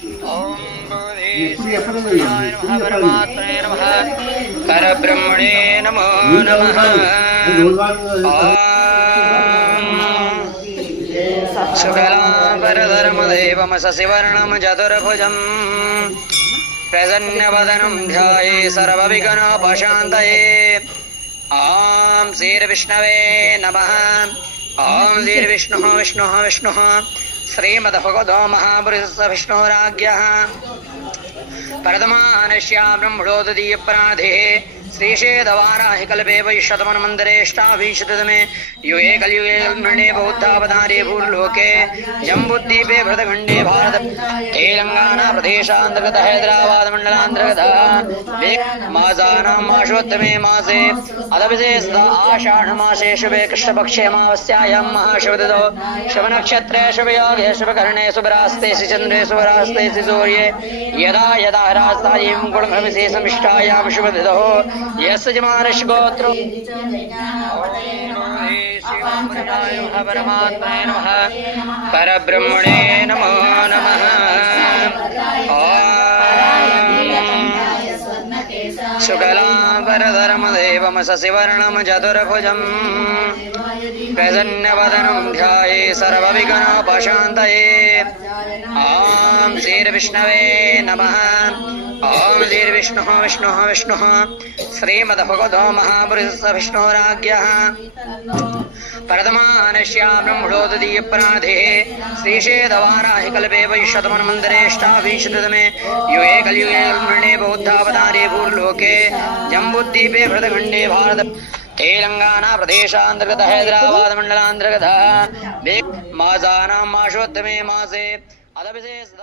ओम परमात्मने नमः परब्रह्मणे नमो नमः शुक्लांबरधरमदेवं शशिवर्णं चतुर्भुजं प्रसन्नवदनं ध्याये सर्वविघ्नोपशान्तये। ओम श्रीर्विष्णवे नमः। ओम श्रीर्विष्णुः विष्णुः विष्णुः श्रीमद्भगवतो महापुरुषस्य विष्णुराज्ञः प्रथमानस्या ब्रह्मणोदीयप्राधे श्रीशेदवाराहि कल्पे वैशतमन्वन्तरेष्टाविंशतितमे युगे कलियुगे कल्मणे बौद्धावतारे भूर्लोके जम्बुद्वीपे भरतखण्डे भारत तेलंगाना प्रदेशान्तर्गत हैदराबाद मण्डलान्तर्गत मासानां मासोत्तमे मासे अदविशेषत आषाढमासे शुभे कृष्णपक्षे अमावास्यायां महाशुभतिथौ शुभनक्षत्रे शुभयोगे शुभकर्णे शुभरास्ते श्रीचन्द्रे शुभरास्ते श्रीसूर्ये यदा यदा रास्तायं गुणविशेषमिष्टायां शुभतिथौ यस्य जमानस्य गोत्रो परमात्मने नमः परब्रह्मणे नमो नमः। शुक्लांबरधरमदेवं शशिवर्णं चतुर्भुजं प्रसन्नवदनं ध्याये सर्वविघ्नोपशान्तये। ओम श्रीर्विष्णवे नमः। ओम श्रीर्विष्णुः विष्णुः विष्णुः श्रीमद्भगवतो महापुरुषस्य विष्णुराज्ञः प्रथमानस्या ब्रह्मणोदीयप्राधे श्रीशेदवाराहि कल्पे वैशतमन्वन्तरेष्टाविंशतितमे युगे कलियुगे कल्मणे बौद्धावतारे भूर्लोके जम्बुद्वीपे भरतखण्डे भारत तेलंगाना प्रदेशान्तर्गत हैदराबाद मण्डलान्तर्गत मासानां मासोत्तमे मासे अदविशेषत